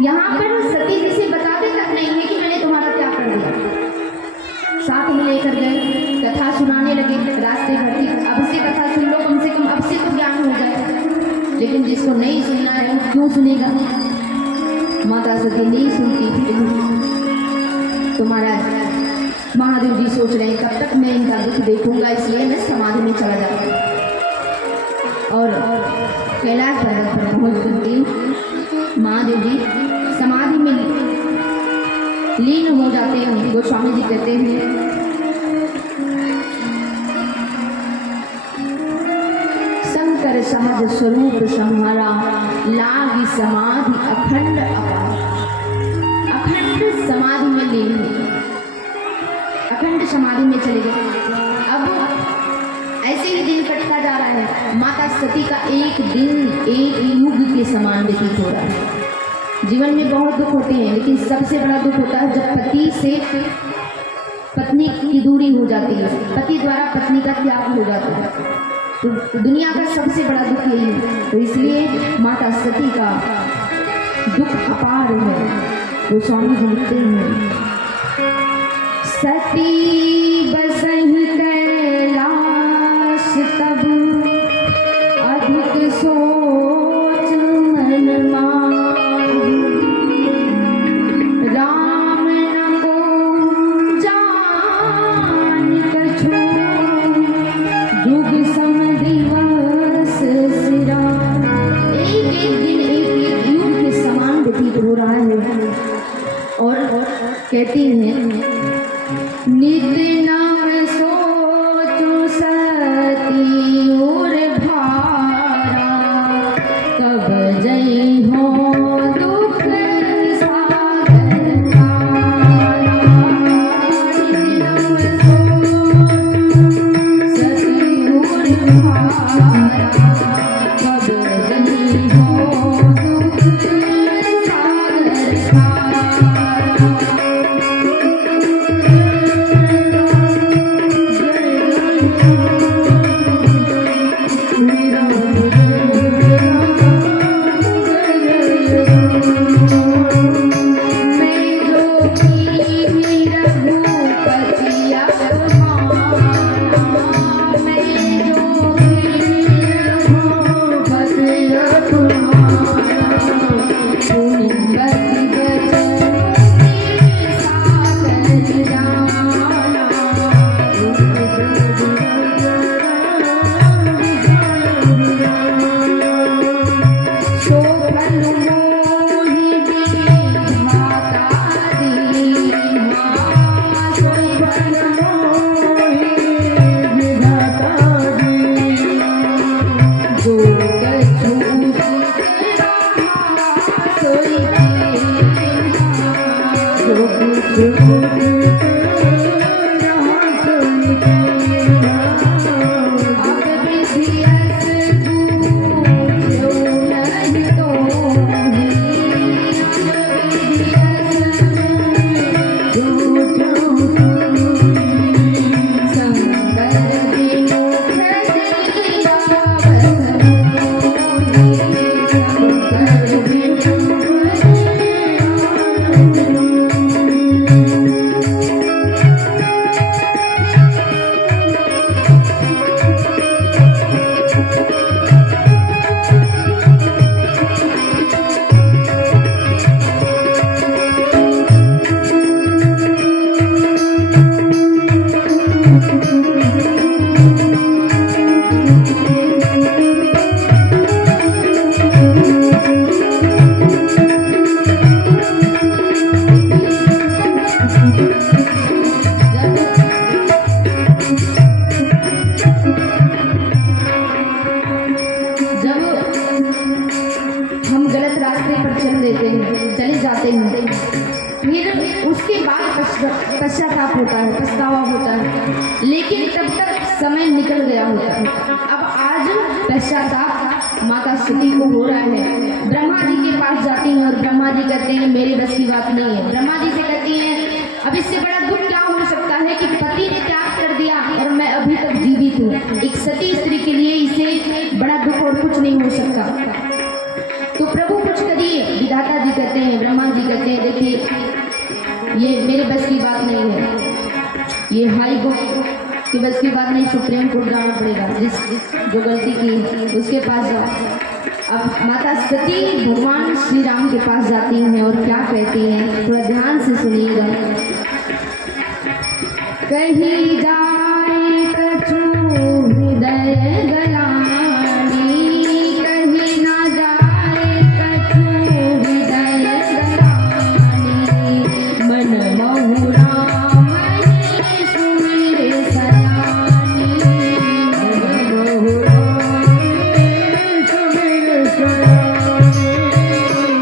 यहाँ पर सती जी से बताते तक नहीं है कि मैंने तुम्हारा क्या कर दिया। साथ में लेकर गए, कथा सुनाने लगे, रास्ते भरती अब से कथा सुन लो, कम से कम अब से तो ज्ञान हो जाए। लेकिन जिसको नहीं सुनना है वो क्यों सुनेगा। माता सती नहीं सुनती थी। तो महाराज महादेव जी सोच रहे हैं कब तक मैं इनका दुख देखूंगा, इसलिए मैं समाधि में चला जाऊंगा। और कैलाश पर्वत पर पहुंचकर महादेव जी समाधि में लीन हो जाते हैं। गोस्वामी जी कहते हैं शंकर सहज स्वरूप संहारा लागी समाधि अखंड अपार। अखंड समाधि में लीन हुए, अखंड समाधि में चले गए। अब ऐसे ही दिन कटता जा रहा है। माता सती का एक दिन एक युग के समान व्यतीत हो रहा है। जीवन में बहुत दुख होते हैं, लेकिन सबसे बड़ा दुख होता है जब पति से पत्नी की दूरी हो जाती है, पति द्वारा पत्नी का त्याग हो जाता है। तो दुनिया का सबसे बड़ा दुख यही है। तो इसलिए माता सती का दुख अपार है। वो स्वामी जी लिखते हैं सती बसहि कैलाश तब अधिक सोच मन माही। राम न को जान कछु जुग सम दिवस सिरा। एक एक दिन एक युग के समान व्यतीत हो रहा है। और कहती हैं नित्य नाम सोचो सती और भारा। कब जई हो दुख सागर तारा। नित्य नाम सोचो सती और भारा। कब जई हो दुख सागर तारा। पश्चाताप होता है, पछतावा होता है, लेकिन तब तक समय निकल गया होता है। अब आज पश्चाताप माता सती को हो रहा है। ब्रह्मा जी के पास जाती हैं और ब्रह्मा जी कहते हैं मेरे बस की बात नहीं है। ब्रह्मा जी से कहती हैं अब इससे बड़ा दुख क्या हो सकता है कि पति ने त्याग कर दिया और मैं अभी तक जीवित हूँ। एक सती स्त्री के लिए इसे बड़ा दुख और कुछ नहीं हो सकता। तो प्रभु कुछ करिए। विधाता जी कहते कहते हैं, ब्रह्मा जी कहते हैं देखिए ये मेरे बस की बात नहीं है, ये हाई कोर्ट की बस की बात नहीं, सुप्रीम कोर्ट जाना पड़ेगा, जिस जो गलती की उसके पास जाओ। अब माता सती भगवान श्री राम के पास जाती हैं और क्या कहती हैं, थोड़ा ध्यान से सुनिएगा। कहीं जाए कछु हृदय गलानी, कहीं ना जाए कछु हृदय गलानी, मन महु राम ही सुमिर सयानी, मन महु राम सुमिर सयानी,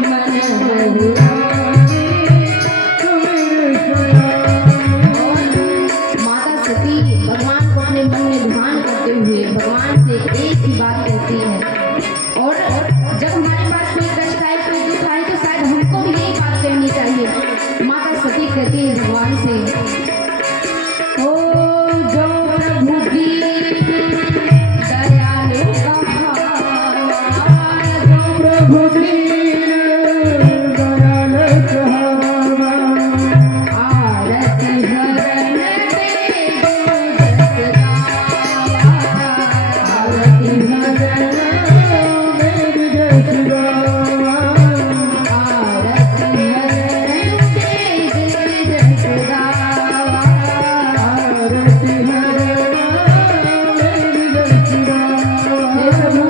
मन महु राम सुमिर सयानी। माता सती भगवान को अपने मन में ध्यान करते हुए भगवान से एक ही बात कहती है। और जब हमारे पास कोई कष्ट आए, कोई दुख आए, तो शायद हमको भी यही बात कहनी चाहिए। माता सती कहती है भगवान से, ओ जो प्रभु की दयालु कहावा, जो प्रभु की दयालु कहावा, आरती हरण दे दो जस गावा, आरती हरण दे दो जस गावा, आरती हरण दे दो जस गावा, आरती हरण दे दो जस गावा। हे प्रभु,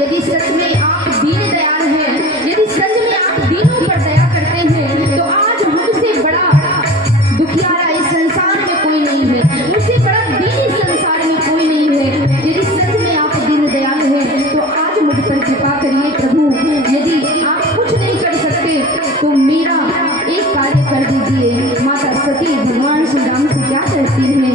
यदि सच में आप दीन दयाल हैं, यदि सच में आप दीनों पर दया करते हैं, तो आज मुझसे बड़ा दुखियारा इस संसार में कोई नहीं है, मुझसे बड़ा दीन इस संसार में कोई नहीं है। यदि सच में आप दीन दयाल हैं, तो आज मुझ पर कृपा करिए प्रभु। यदि आप कुछ नहीं कर सकते तो मेरा एक कार्य कर दीजिए। माता सती भगवान श्री राम से क्या कहती हैं,